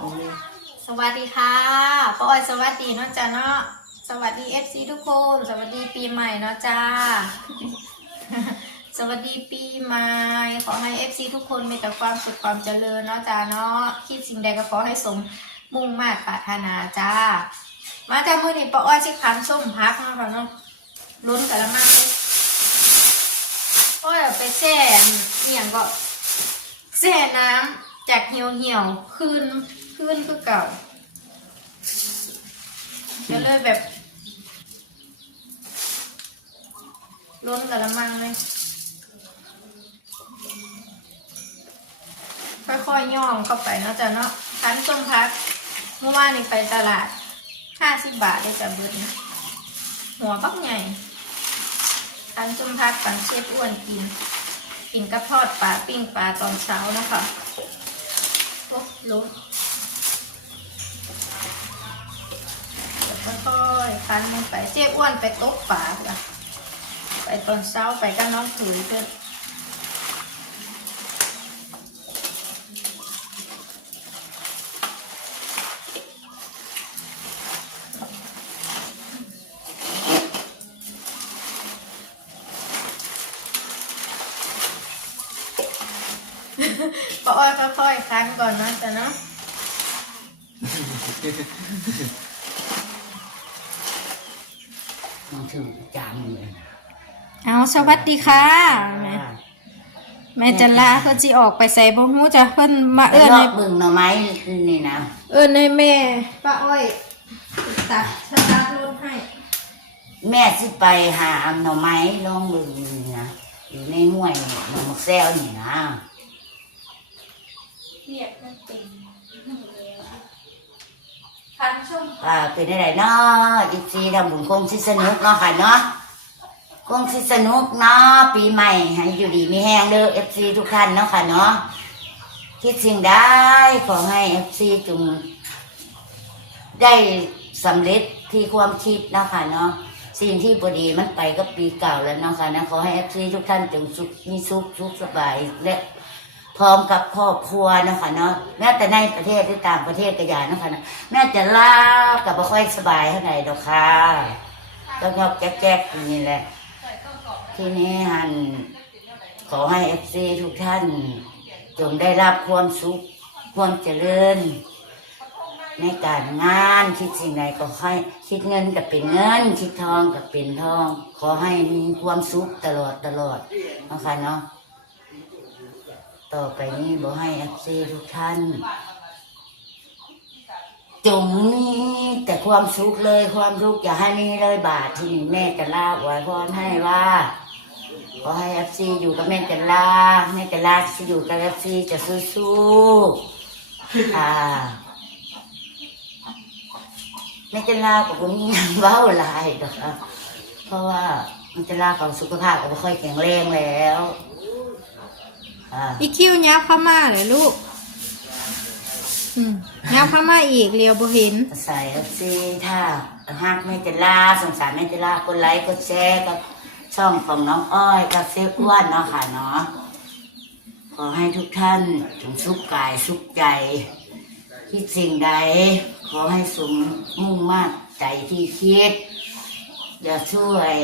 สวัสดีค่ะป้าอ้อยสวัสดีเนาะจ้าเนาะสวัสดีเอฟซีทุกคน สวัสดีปีใหม่เนาะจ้า สวัสดีปีใหม่ ขอให้เอฟซีทุกคนมีแต่ความสุขความเจริญเนาะจ้าเนาะคิดสิ่งใดก็ขอให้สมมุ่งมาตรปรารถนาจ้า มาจ้ามื่อนี้ป้าอ้อยสิคันส้มพักเนาะค่ะเนาะลุ้นกันละมากเลยป้าอ้อยไปแช่เหี่ยงก็แช่น้ำจากเหี่ยวเหี่ยวๆคืน คืนคือเก่าจะเลยแบบล้นกระมังเลยค่อยๆย่องเข้าไปเนาะจ๊ะเนาะคั้นส้มพักเมื่อวานนี้ไปตลาดห้าสิบบาทได้จ้ะเบิดนะหัวบักใหญ่คั้นส้มพักปันเชฟอ้วนกิน กินกับทอดปลาปิ้งปลาตอนเช้านะคะโอ้ลุกเดี๋ยว ค่อยๆคันลงไปเจ๊อ้วนไปตกปลาจ้ะไปตอนเช้าไปกับน้องถือเพื่อนป้าอ้อยค่อยๆคันก่อนนะจ๊ะเนาะ มันถึงจามเลยเอาสวัสดีค่ะแม่แม่จันลาเพิ่นสิออกไปใส่บ่ฮู้จ้ะเพิ่นมาเอเอิ้อนให้บึงหน่อไม้นี่นะเอิ้นให้แม่ป้าอ้อยตักสตาร์ทรถให้ แม่สิไปหาหน่อไม้ลองบึงนี่นะอยู่ในห้วยหนองมักแซวนี่นะเรียกมันเป็น คันชุ่มอ่าเป็นอะไรเนาะอีซีทำบุญคงสิสนุกเนาะค่ะเนาะคงสิสนุกเนาะปีใหม่ให้อยู่ดีมีแห้งเด้อเอฟซีทุกท่านเนาะค่ะเนาะคิดสิ่งได้ขอให้เอฟซีจงได้สำเร็จที่ความคิดเนาะค่ะเนาะสิ่งที่บดีมันไปก็ปีเก่าแล้วเนาะค่ะนะขอให้เอฟซีทุกท่านจงสุขมีสุขสุขสบายและ พร้อมกับครอบครัวนะค่ะเนาะแม้แต่ในประเทศหรือต่างประเทศก็อย่านะค่ะนะแม้จะลากับไม่ค่อยสบายเท่าไหร่ดอกค่ะต้องยอบแจ๊กๆอย่างนี้แหละ ทีนี้หันขอให้เอฟซีทุกท่าน จงได้รับความสุขความเจริญ ในการงานคิดสิ่งใดก็ให้คิดเงินก็เป็นเงิน คิดทองก็เป็นทอง ขอให้มีความสุขตลอดตลอดนะคะเนาะ ต่อไปนี้บอกให้เอฟซีทุกท่าน จงมีแต่ความสุขเลยความทุกข์อย่าให้มีเลยบาทที่นี่แม่จะลาไว้พรให้ว่าขอให้เอฟซีอยู่กับแม่จะลาแม่จะลาจะอยู่กับเอฟซีจะสู้ๆอ่าไม่จะลากับคนนี้ยังเว้าหลายดอกเพราะว่าแมันจะลาของสุขภาพก็ไม่ค่อยแข็งแรงแล้ว อ่าอีคิวยับเข้ามาเลยลูกอืมยับเข้ามาอีกเรียวบ่เห็นใส่เอฟซีถ้าหากไม่จะลาสงสารไม่จะลากดไลค์กดแชร์กับช่องของน้องอ้อยกับเซฟอ้วนเนาะค่ะเนาะขอให้ทุกท่านจงสุขกายสุขใจคิดสิ่งใด ขอให้สมมุ่งมากใจที่คิด อย่าช่วย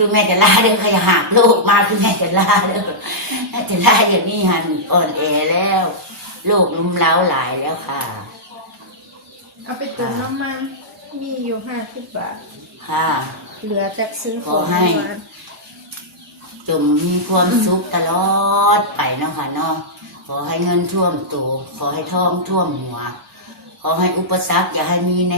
คือแม่จะลาเด้อขยาหักลูกมาคือแม่จะลาเด้อแม่จะลาอย่างนี้หันอ่อนแอแล้วโลกลุ่มเล้าหลายแล้วค่ะ เอาไปตุนน้ำมัน มีอยู่ห้าสิบบาท ค่ะ เหลือจากซื้อขขอองให้เมื่อวานจงมีความสุขตลอดไปเนาะค่ะเนาะขอให้เงินท่วมตัวขอให้ทองท่วมหัว ขอให้อุปสรรคอย่าให้มีใน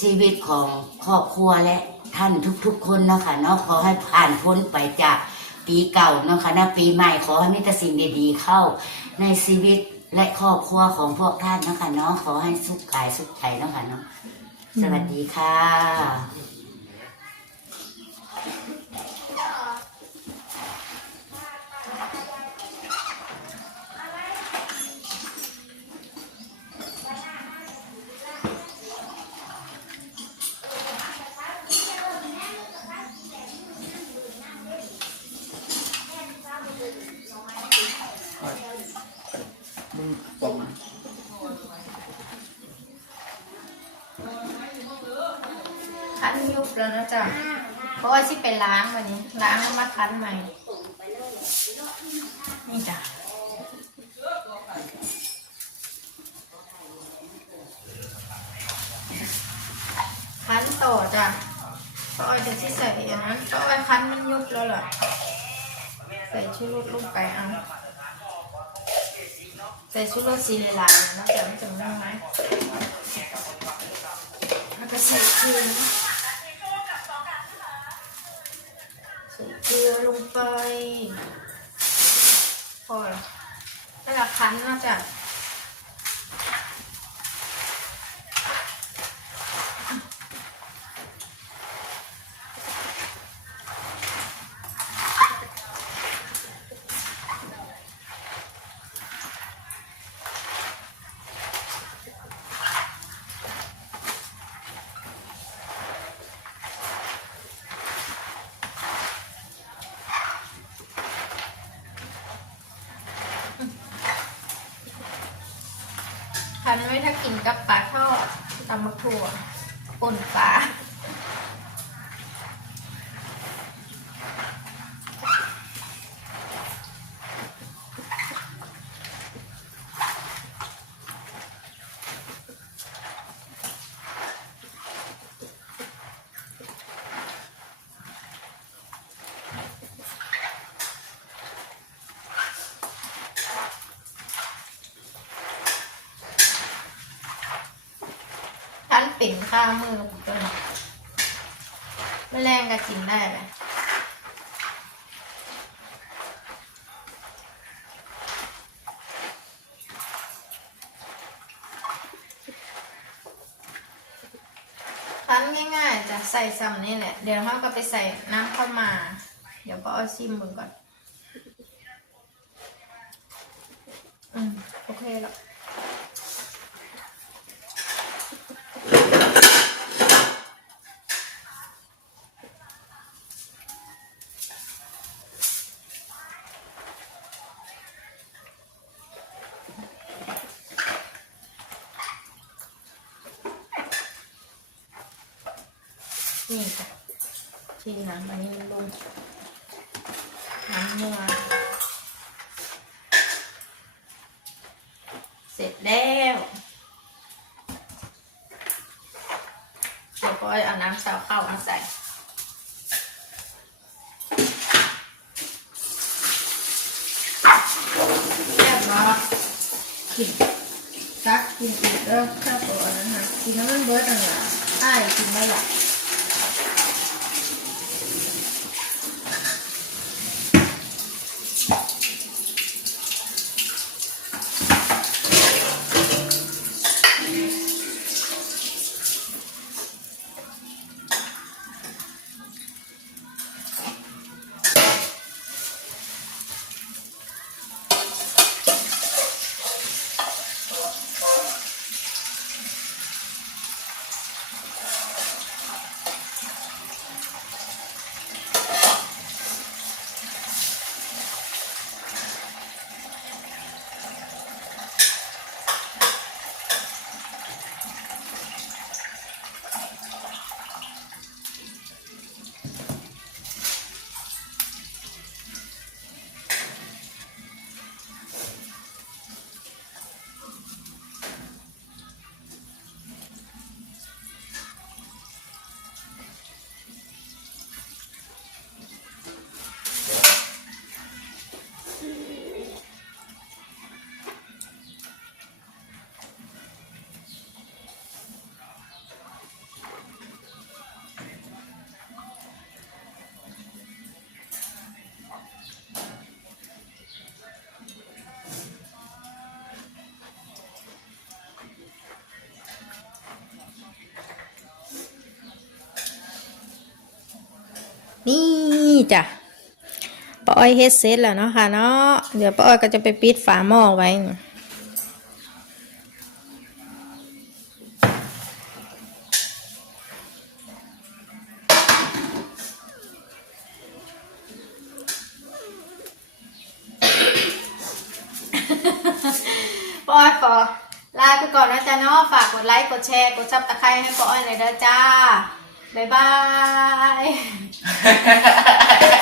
ชีวิตของครอบครัวและ ท่านทุกๆคนเนาะค่ะเนาะขอให้ผ่านพ้นไปจากปีเก่าเนาะค่ะนะปีใหม่ขอให้มีแต่สิ่งดีๆเข้า ในชีวิตและครอบครัวของพวกท่านเนาะค่ะเนาะขอให้สุขกายสุขใจเนาะค่ะเนาะสวัสดีค่ะั้นยุบแล้วนะจ๊ะเพราะว่าที่ไปล้างวันนี้ ล้างแล้วมาคั้นใหม่ นี่จ้ะคั้นต่อจ้ะเพราะอ้อยจะที่ใส่อย่างนั้นเพราะอ้อยคั้นมันยุบแล้วเหรอใส่ชูรสลงไปเอะใส่ชูรสสีเหลายๆนะจ๊ะมันจะไม่ไหมแล้วก็ใส่เกลือ ลือลงไปพอแล้วแต่ละคั้นน่าจะ ไว้ถ้ากินกับปลาทอดตำมะถั่วป่นปลา ท่านปิ่นข้ามือผมก็หน่อยแมลงก็กินได้ไหมทันง่ายๆจะใส่ซ้ำนี่แหละ เดี๋ยวเขาก็ไปใส่น้ำเข้ามา เดี๋ยวก็เอาชิมมึงก่อน อืม โอเคแล้ว นี่จ้ะชิ้นน้ำอันนี้มันลงน้ำนัวเสร็จแล้วเดี๋ยวก็เอาน้ำสาวข้ามาใส่แซ่บเนาะกินตักกินอีกแล้วข้าวตัวนั้นค่ะกินแล้วมันเบิร์ดอะไรอะอ้ายกินไม่หลับ นี่จ้ะป้าอ้อยเฮ็ดเสร็จแล้วเนาะค่ะเนาะเดี๋ยวป้าอ้อยก็จะไปปิดฝาหม้อไว้ป้าอ้อยขอลาไปก่อนนะจ๊ะเนาะฝากกดไลค์ กดแชร์ กดซับตะไคร้ให้ป้าอ้อยเลยเด้อจ้า บ๊ายบาย ハハハハ!